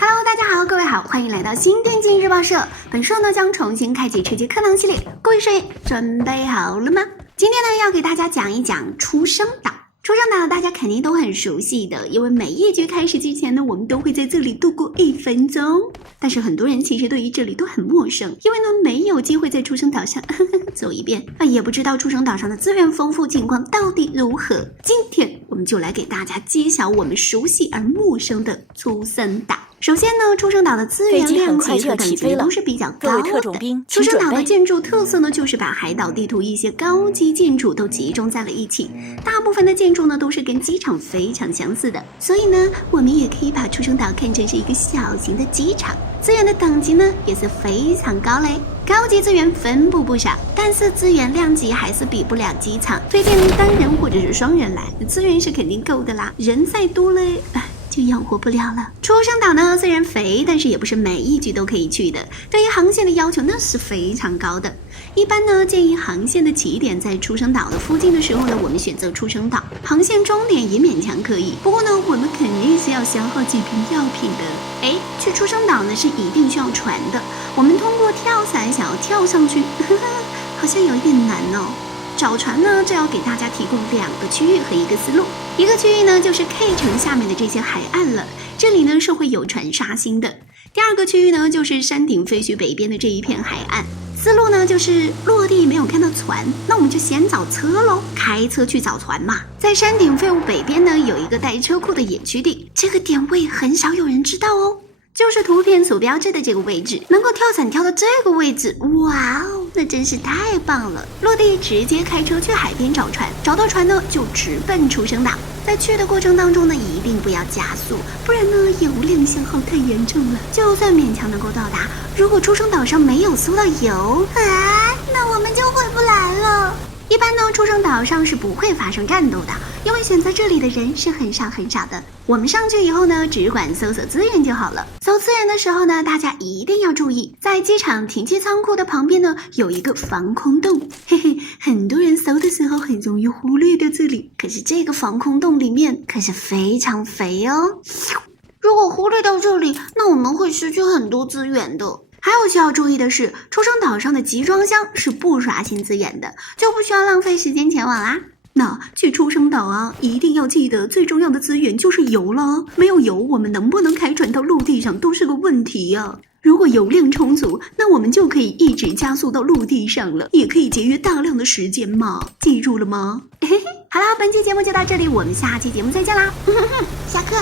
Hello， 大家好，各位好，欢迎来到新电竞日报社。本社呢将重新开启吃鸡课堂系列，各位舍友准备好了吗？今天呢要给大家讲一讲出生岛。出生岛大家肯定都很熟悉的，因为每一局开始之前呢，我们都会在这里度过1分钟。但是很多人其实对于这里都很陌生，因为呢没有机会在出生岛上走一遍，也不知道出生岛上的资源丰富情况到底如何。今天我们就来给大家揭晓我们熟悉而陌生的出生岛。首先呢，出生岛的资源量级和等级都是比较高的。出生岛的建筑特色呢，就是把海岛地图一些高级建筑都集中在了一起。大部分的建筑呢，都是跟机场非常相似的，所以呢，我们也可以把出生岛看成是一个小型的机场。资源的等级呢，也是非常高嘞。高级资源分布不少，但是资源量级还是比不了机场。推荐单人或者是双人来，资源是肯定够的啦。人再多嘞，就养活不了了。出生岛呢虽然肥，但是也不是每一局都可以去的。对于航线的要求那是非常高的。一般呢建议航线的起点在出生岛的附近的时候呢，我们选择出生岛。航线终点也勉强可以，不过呢我们肯定是要消耗几瓶药品的。去出生岛呢是一定需要船的。我们通过跳伞想要跳上去，好像有一点难哦。找船呢，就要给大家提供2个区域和1个思路。一个区域呢，就是 K 城下面的这些海岸了，这里呢是会有船刷新的。第2个区域呢，就是山顶废墟北边的这一片海岸。思路呢，就是落地没有看到船，那我们就先找车咯，开车去找船嘛。在山顶废物北边呢，有一个带车库的野区地，这个点位很少有人知道哦。就是图片所标志的这个位置，能够跳伞跳到这个位置，哇哦，那真是太棒了！落地直接开车去海边找船，找到船呢就直奔出生岛。在去的过程当中呢，一定不要加速，不然呢油量消耗太严重了。就算勉强能够到达，如果出生岛上没有搜到油，那我们就回不来了。一般呢，出生岛上是不会发生战斗的，因为选择这里的人是很少很少的。我们上去以后呢，只管搜索资源就好了。搜资源的时候呢，大家一定要注意，在机场停机仓库的旁边呢，有一个防空洞。很多人搜的时候很容易忽略掉这里，可是这个防空洞里面可是非常肥哦。如果忽略掉这里，那我们会失去很多资源的。还有需要注意的是，出生岛上的集装箱是不刷新资源的，就不需要浪费时间前往啦。那去出生岛啊，一定要记得最重要的资源就是油了。没有油，我们能不能开船到陆地上都是个问题啊。如果油量充足，那我们就可以一直加速到陆地上了，也可以节约大量的时间嘛。记住了吗？好啦，本期节目就到这里，我们下期节目再见啦。下课。